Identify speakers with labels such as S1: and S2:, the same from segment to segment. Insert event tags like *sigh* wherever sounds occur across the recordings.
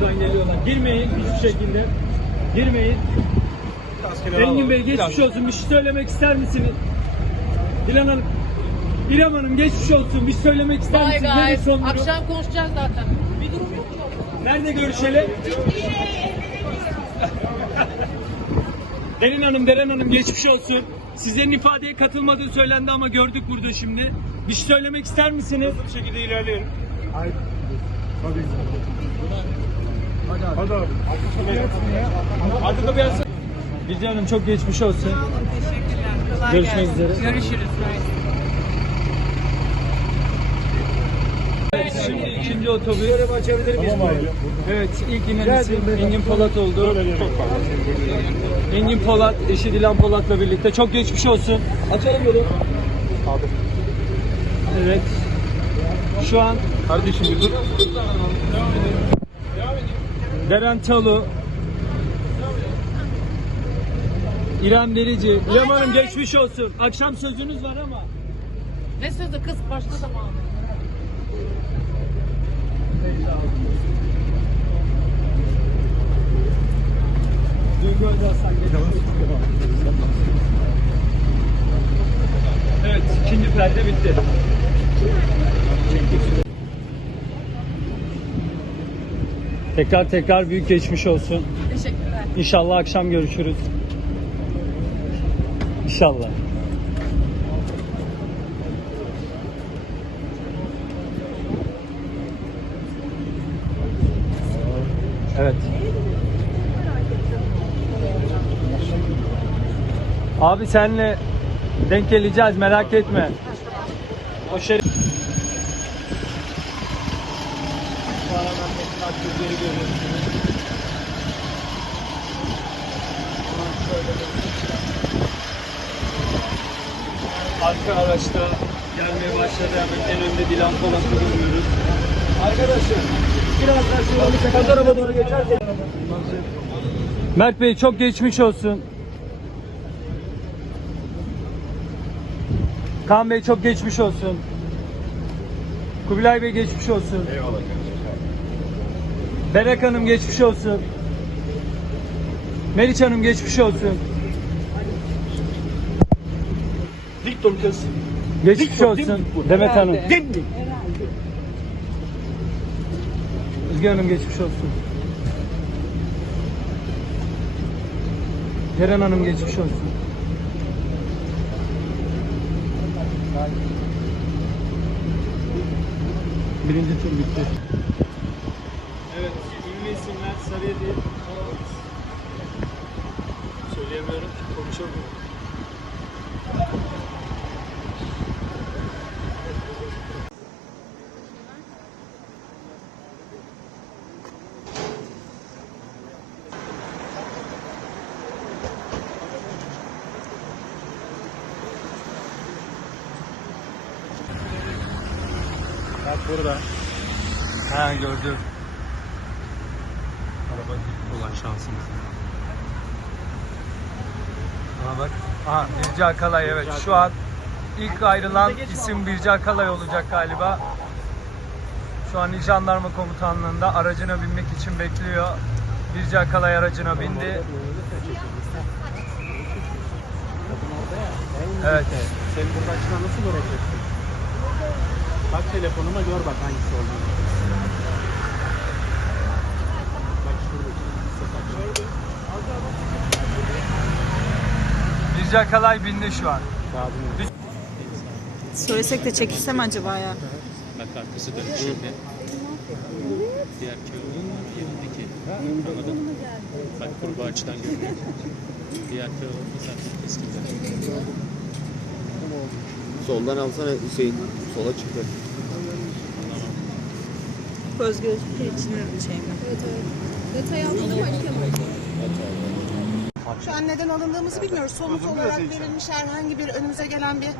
S1: buradan geliyorlar. Girmeyin hiçbir şekilde. Girmeyin. Engin Bey geçmiş olsun. Bir şey söylemek ister misiniz? Dilan Hanım. İrem Hanım geçmiş olsun. Bir şey söylemek ister
S2: Vay
S1: misiniz? Nedir son durum?
S2: Akşam konuşacağız zaten. Bir durum yok mu?
S1: Nerede görüşelim? Derin Hanım, Deren Hanım geçmiş olsun. Sizlerin ifadeye katılmadığı söylendi ama gördük burada şimdi. Bir şey söylemek ister misiniz? Bu şekilde ilerleyelim. Hadi abi. Arkada bir yazsın. Bilge Hanım çok geçmiş olsun.
S2: Teşekkürler. Kolay
S1: Görüşmek
S2: gelsin.
S1: üzere.
S2: Görüşürüz.
S1: Evet, şimdi ikinci otobüs. açabilir miyiz? Evet, ilk inen isim Engin Polat oldu. Engin Polat, eşi Dilan Polat'la birlikte. Çok geçmiş olsun. Açalım yolu. Evet. Şu an kardeşim bir dur. Deren Talu. İrem Derici. İrem Hanım geçmiş olsun. Akşam sözünüz var ama.
S2: Ne sözü kız başta zaman.
S1: Duygu Özaslan Evet, ikinci perde bitti. Tekrar tekrar büyük geçmiş olsun.
S2: Teşekkürler.
S1: İnşallah akşam görüşürüz. İnşallah. Evet. Abi senle denk geleceğiz merak etme. O şey... gelmeye başladı hemen en önde Dilan Polat'ı görüyoruz. Arkadaşlar biraz daha şöyle bir tarafa doğru geçersek. Mert Bey çok geçmiş olsun. Kaan Bey çok geçmiş olsun. Kubilay Bey geçmiş olsun. Eyvallah. Berek Hanım geçmiş olsun. Meriç Hanım geçmiş olsun.
S3: Dik dur kız.
S1: Geçmiş olsun. Demet Hanım.
S3: Dik.
S1: Özge Hanım geçmiş olsun. Ceren Hanım geçmiş olsun. Birinci tur bitti. Evet, ünlü isimler Sarıyer'i söyleyemiyorum, konuşamıyorum. Burada. Ha gördüm. Araba olan şansımız. Aha bak. Aha Birce Akalay evet. Şu an ilk ayrılan isim Birce Akalay olacak galiba. Şu an İl Jandarma Komutanlığı'nda aracına binmek için bekliyor. Birce Akalay aracına bindi. Evet.
S3: Sen burada açıdan nasıl göreceksin? Bak telefonuma gör bak hangisi olduğunu. Bak şurada.
S1: Birce Akalay bindi şu an.
S4: Söylesek de çekilse mi acaba ya?
S5: Bak arkası dönük şimdi. Diğer kağıdın yanındaki. Anladın mı? Bak kurbağa açıdan görünüyor. Diğer kağıdın zaten eskiden.
S6: Soldan alsana Hüseyin. Sola çıktı.
S4: Göz gözlükleri için öyle bir şey mi?
S7: Şu an neden alındığımızı bilmiyoruz. Somut olarak verilmiş herhangi bir önümüze gelen bir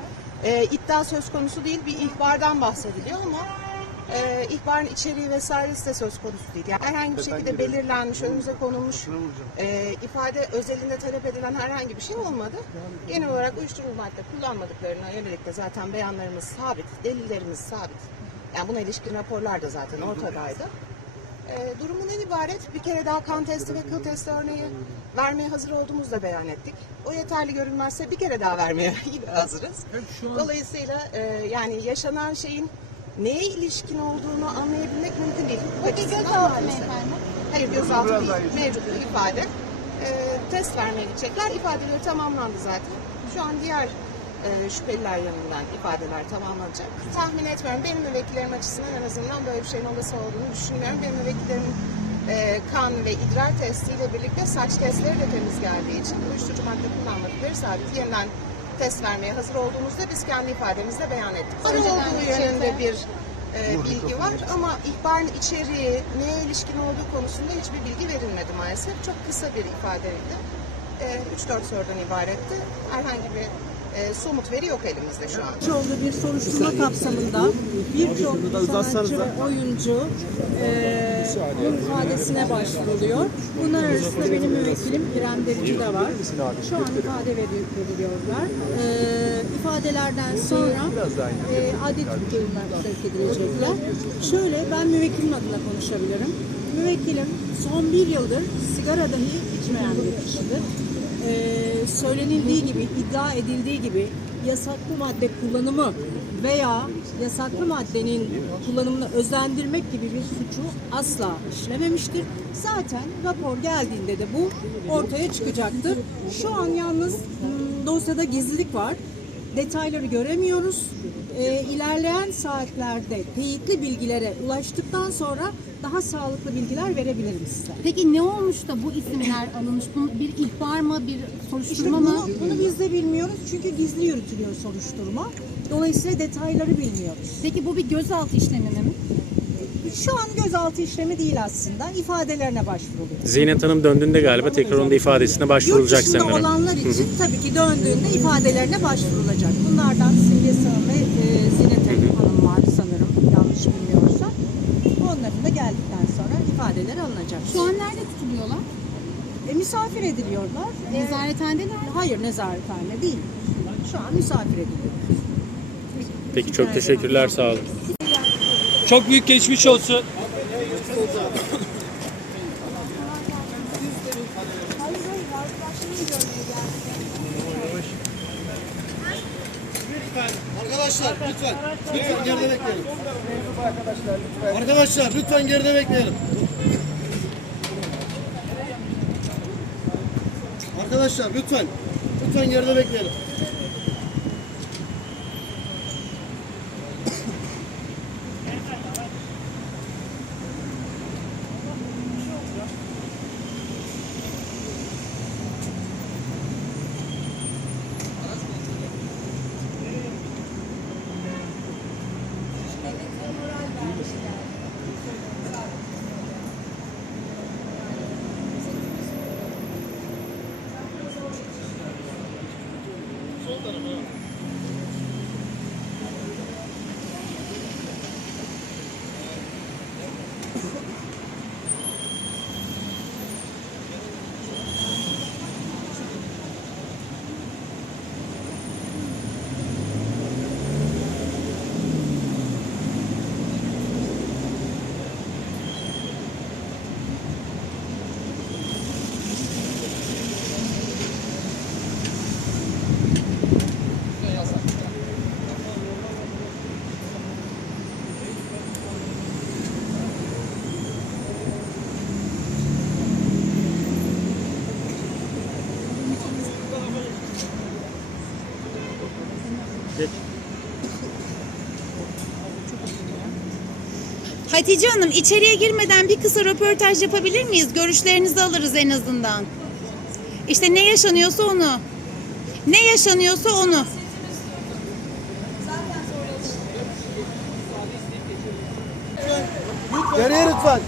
S7: e, iddia söz konusu değil. Bir ihbardan bahsediliyor ama e, ihbarın içeriği vesairesi de söz konusu değil. Yani herhangi bir şekilde belirlenmiş, önümüze konulmuş e, ifade özelinde talep edilen herhangi bir şey olmadı. Genel olarak uyuşturucu madde kullanmadıklarına yönelik de zaten beyanlarımız sabit, delillerimiz sabit. Yani buna ilişkin raporlar da zaten ortadaydı. E, durumundan ibaret bir kere daha kan testi ve kıl testi örneği vermeye hazır olduğumuzu da beyan ettik. O yeterli görünmezse bir kere daha vermeye yine *laughs* hazırız. Dolayısıyla e, yani yaşanan şeyin neye ilişkin olduğunu anlayabilmek mümkün değil. Bu gözaltı Hayır gözaltı değil. Mevcut bir ifade. E, test vermeye gidecekler. İfadeleri tamamlandı zaten. Şu an diğer e, şüpheliler yanından ifadeler tamamlanacak. Tahmin etmiyorum. Benim müvekkillerim açısından en azından böyle bir şeyin olası olduğunu düşünmüyorum. Benim müvekkillerimin e, kan ve idrar testiyle birlikte saç testleri de temiz geldiği için uyuşturucu madde kullanmadıkları sabit. Yeniden test vermeye hazır olduğumuzda biz kendi ifademizde beyan ettik. Var olduğu yönünde bir e, bilgi var ama ihbarın içeriği neye ilişkin olduğu konusunda hiçbir bilgi verilmedi maalesef. Çok kısa bir ifadeydi. E, 3-4 sorudan ibaretti. Herhangi bir e, somut veri yok elimizde şu an.
S8: olduğu bir soruşturma kapsamında birçok sanatçı ve oyuncu eee ifadesine başvuruluyor. Bunlar arasında benim müvekkilim İrem Derici de var. Şu an ifade veri- veriliyorlar. Eee ifadelerden sonra eee adli tıp bölümüne edilecekler. Şöyle ben müvekkilim adına konuşabilirim. Müvekkilim son bir yıldır sigara dahi içmeyen bir kişidir e, söylenildiği gibi, iddia edildiği gibi yasaklı madde kullanımı veya yasaklı maddenin kullanımını özendirmek gibi bir suçu asla işlememiştir. Zaten rapor geldiğinde de bu ortaya çıkacaktır. Şu an yalnız hmm, dosyada gizlilik var. Detayları göremiyoruz. E, ilerleyen saatlerde teyitli bilgilere ulaştıktan sonra daha sağlıklı bilgiler verebilirim size.
S9: Peki ne olmuş da bu isimler alınmış? Bu bir ihbar mı, bir
S8: İşte
S9: soruşturma mı?
S8: bunu, bunu biz de bilmiyoruz çünkü gizli yürütülüyor soruşturma. Dolayısıyla detayları bilmiyoruz.
S9: Peki bu bir gözaltı işlemi mi?
S8: Şu an gözaltı işlemi değil aslında. ifadelerine başvuruluyor.
S5: Zeynep Hanım döndüğünde galiba tekrar onun da ifadesine
S8: Yurt
S5: başvurulacak
S8: dışında
S5: sanırım.
S8: olanlar için tabii ki döndüğünde ifadelerine başvurulacak. Bunlardan Simge ve e, Zinet Hanım var sanırım yanlış bilmiyorsam. Onların da geldikten sonra ifadeler alınacak.
S9: Şu an nerede tutuluyorlar?
S8: E, misafir ediliyorlar. E,
S9: Nezarethanede mi?
S8: hayır nezarethane değil. Şu an misafir ediliyor.
S5: Peki çok teşekkürler sağ olun.
S1: Çok büyük geçmiş olsun.
S6: Arkadaşlar lütfen. Lütfen geride bekleyelim. Arkadaşlar lütfen geride bekleyelim. Arkadaşlar lütfen. Lütfen geride bekleyelim.
S10: Hatice Hanım içeriye girmeden bir kısa röportaj yapabilir miyiz? Görüşlerinizi alırız en azından. İşte ne yaşanıyorsa onu. Ne yaşanıyorsa onu.
S6: Geriye lütfen.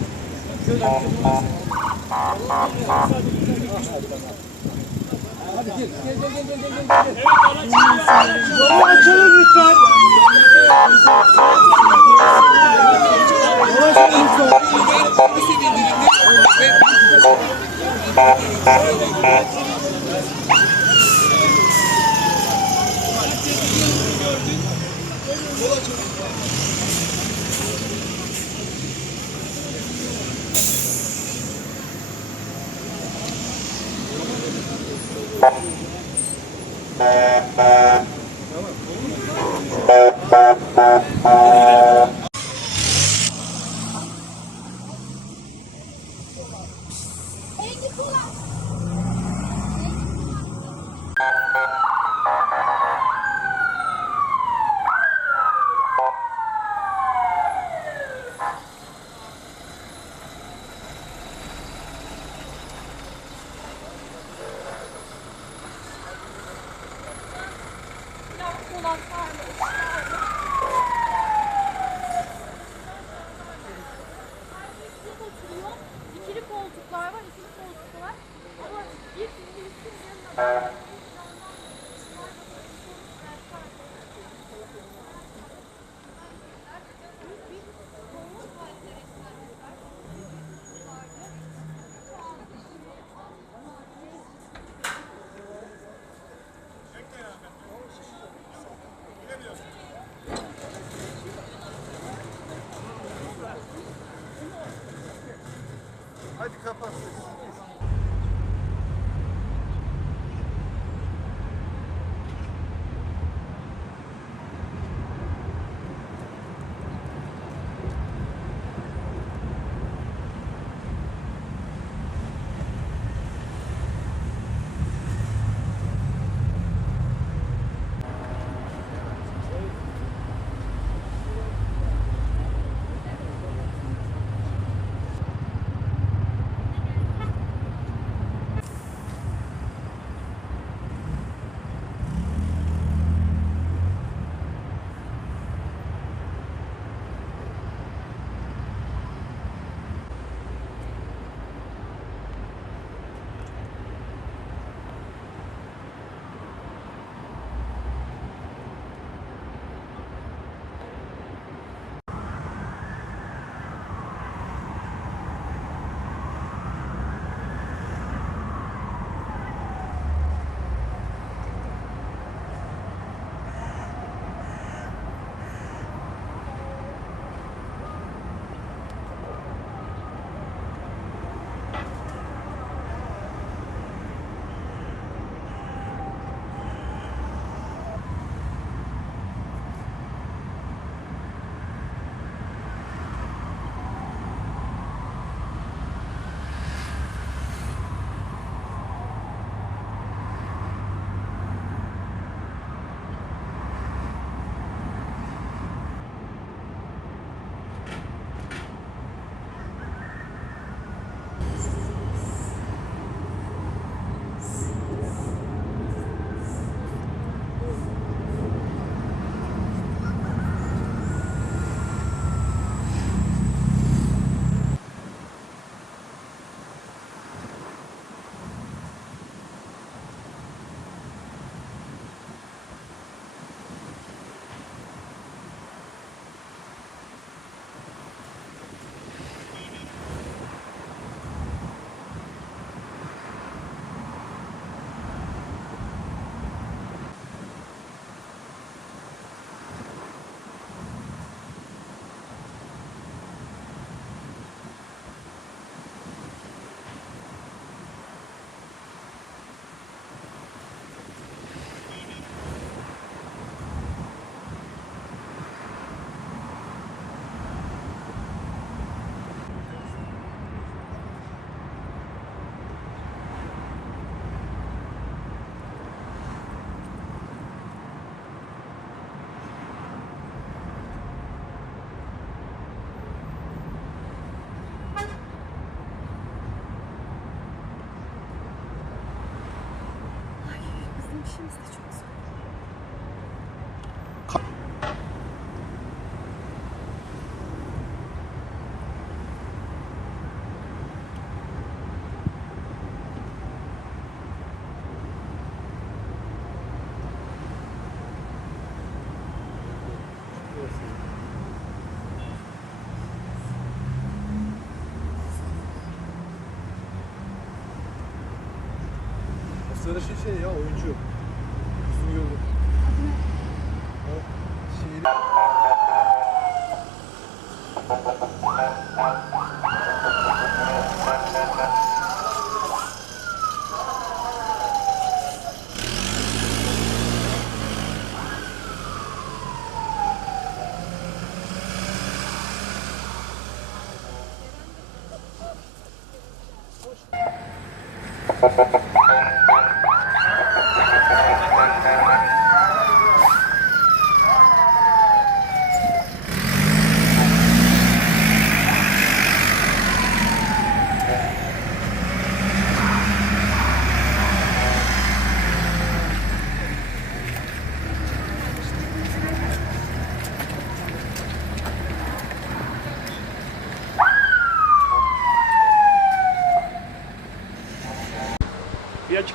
S6: Sarışın şey ya oyuncu.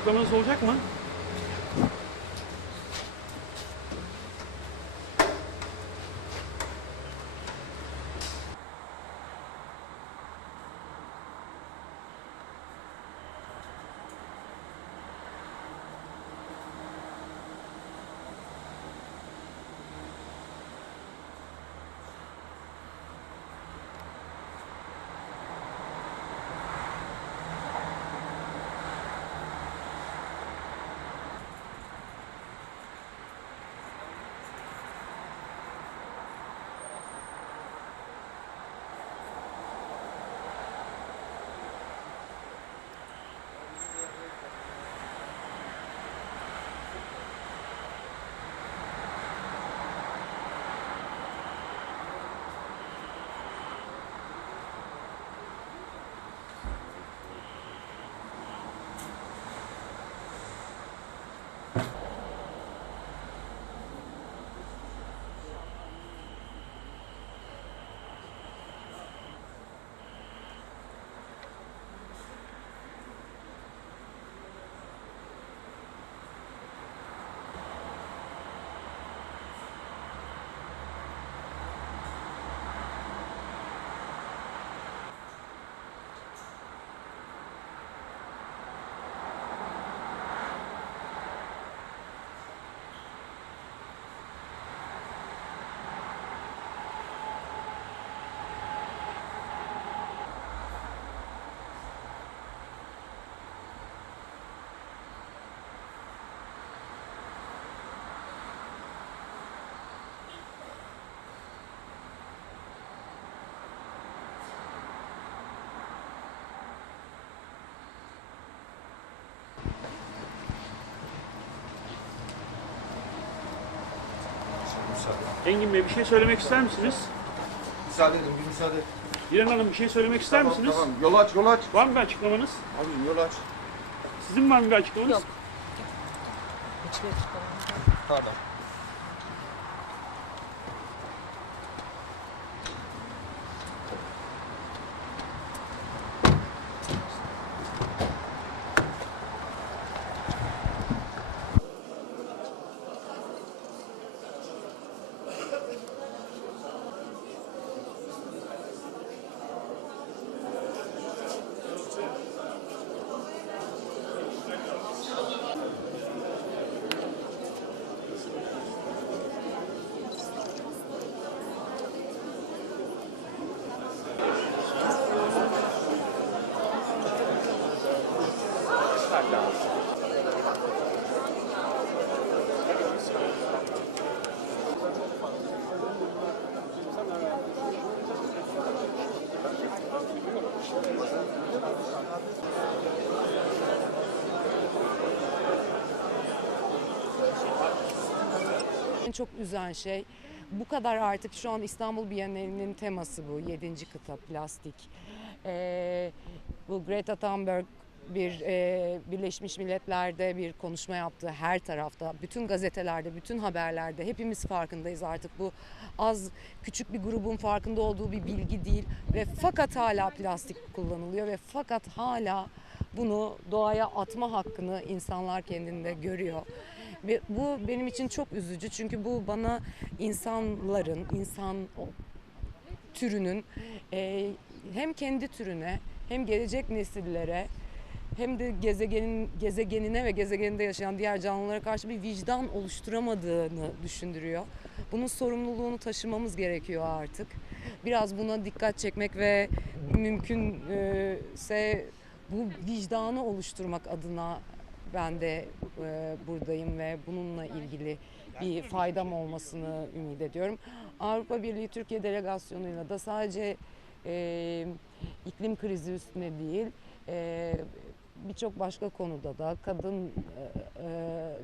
S3: Açıklamanız olacak mı? Engin Bey bir şey söylemek ister misiniz?
S6: Müsaade edin, bir müsaade.
S3: İrem Hanım bir şey söylemek ister
S6: Tamam,
S3: misiniz?
S6: tamam. Yol aç, yol aç.
S3: Var mı bir açıklamanız?
S6: Abicim yol aç.
S3: Sizin var mı bir açıklamanız?
S2: Yok.
S6: Pardon.
S11: Çok üzen şey bu kadar artık şu an İstanbul Bienalinin teması bu. Yedinci kıta plastik. Ee, bu Greta Thunberg bir e, Birleşmiş Milletler'de bir konuşma yaptı her tarafta. Bütün gazetelerde, bütün haberlerde hepimiz farkındayız artık. Bu az küçük bir grubun farkında olduğu bir bilgi değil ve fakat hala plastik kullanılıyor ve fakat hala bunu doğaya atma hakkını insanlar kendinde görüyor. Ve bu benim için çok üzücü çünkü bu bana insanların, insan türünün e, hem kendi türüne hem gelecek nesillere hem de gezegenin gezegenine ve gezegeninde yaşayan diğer canlılara karşı bir vicdan oluşturamadığını düşündürüyor. Bunun sorumluluğunu taşımamız gerekiyor artık. Biraz buna dikkat çekmek ve mümkünse bu vicdanı oluşturmak adına ben de e, buradayım ve bununla ilgili bir faydam olmasını ümit ediyorum. Avrupa Birliği Türkiye delegasyonuyla da sadece e, iklim krizi üstüne değil, e, birçok başka konuda da kadın e, e,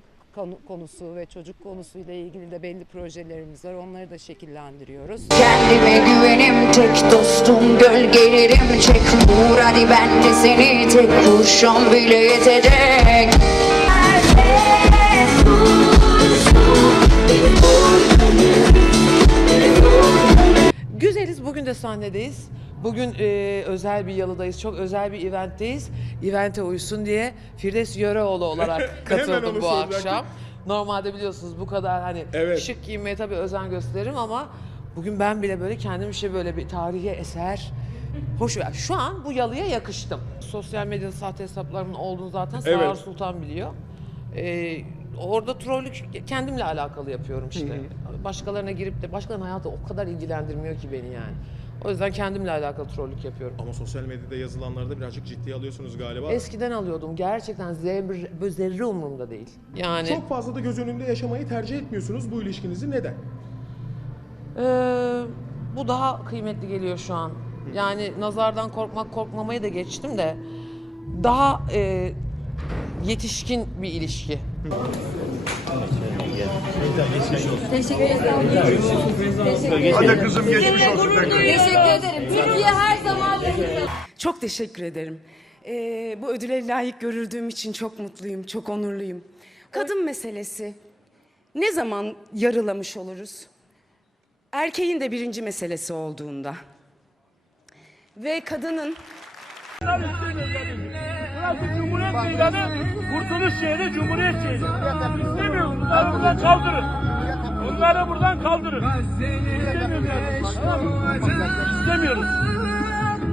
S11: konusu ve çocuk konusuyla ilgili de belli projelerimiz var. Onları da şekillendiriyoruz.
S12: Kendime güvenim tek dostum gölgelerim çek vur hadi ben de seni tek kurşun bile yetecek
S2: Güzeliz bugün de sahnedeyiz.
S13: Bugün e, özel bir yalıdayız. Çok özel bir eventteyiz. Evente uysun diye Firdevs Yöreoğlu olarak *laughs* katıldım bu akşam. Normalde biliyorsunuz bu kadar hani şık giyinmeye tabii özen gösteririm ama bugün ben bile böyle kendim işte böyle bir tarihi eser Hoş Şu an bu yalıya yakıştım. Sosyal medyada sahte hesaplarımın olduğunu zaten Sağır Sultan biliyor. Ee, orada trollük kendimle alakalı yapıyorum işte. Başkalarına girip de başkalarının hayatı o kadar ilgilendirmiyor ki beni yani. O yüzden kendimle alakalı trollük yapıyorum.
S14: Ama sosyal medyada yazılanları da birazcık ciddiye alıyorsunuz galiba.
S13: Eskiden alıyordum. Gerçekten zerre, zerre umurumda değil. Yani
S14: Çok fazla da göz önünde yaşamayı tercih etmiyorsunuz bu ilişkinizi. Neden?
S13: Ee, bu daha kıymetli geliyor şu an. Yani nazardan korkmak korkmamayı da geçtim de daha e, yetişkin bir ilişki.
S6: Hadi kızım geçmiş olsun.
S9: Teşekkür ederim. Türkiye her zaman
S8: Çok teşekkür ederim. Ee, bu ödüle layık görüldüğüm için çok mutluyum, çok onurluyum. Kadın meselesi ne zaman yarılamış oluruz? Erkeğin de birinci meselesi olduğunda. Ve kadının
S3: Burası Cumhuriyet Meydanı, Kurtuluş şehri, Cumhuriyet şehri. İstemiyoruz. Bunları buradan kaldırın. Bunları buradan kaldırın. İstemiyoruz. İstemiyoruz.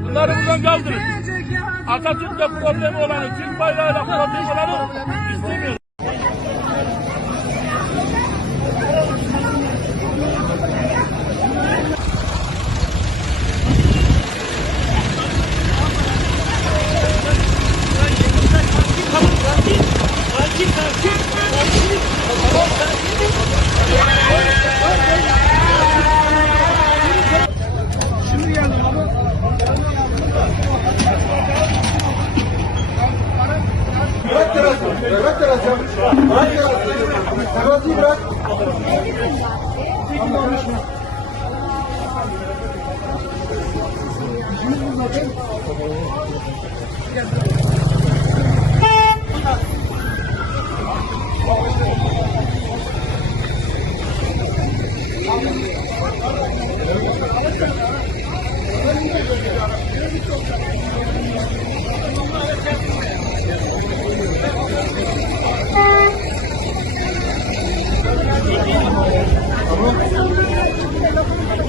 S3: Bunları buradan kaldırın. Atatürk'le problemi olanı, Türk bayrağıyla problemi olanı istemiyoruz.
S6: キッ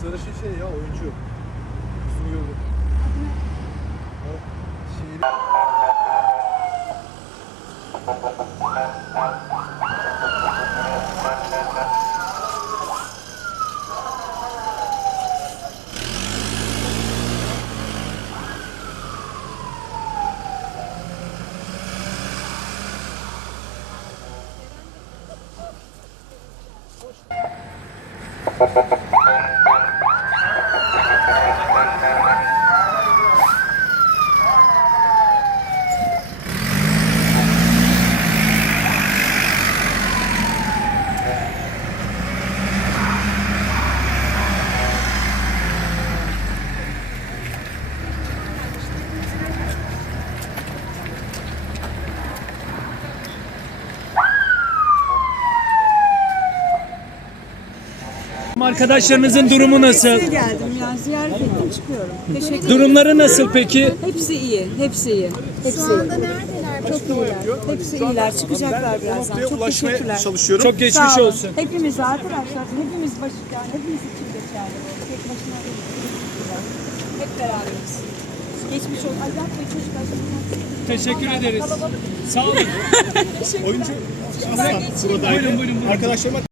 S6: Sarışın şey ya oyuncu.
S1: Arkadaşlarınızın durumu nasıl?
S8: geldim yani ziyaret ettim çıkıyorum. Teşekkür
S1: Durumları nasıl peki?
S8: Hepsi iyi, hepsi iyi. Hepsi Şu anda neredeler? Çok iyiler. Hepsi iyiler. Çıkacaklar birazdan. Çok teşekkürler.
S14: çalışıyorum.
S1: Çok geçmiş
S8: Sağ olun.
S1: olsun.
S8: Hepimiz arkadaşlar, hepimiz başı, yani hepimiz için geçerli. Tek başına değil. Hep beraberiz. Geçmiş olsun. Ay yapmayın çocuklar.
S1: Teşekkür ederiz. Sağ olun. *laughs* Oyuncu
S8: Ben geçeyim.
S1: Buyurun buyurun. buyurun.
S14: Arkadaşlarıma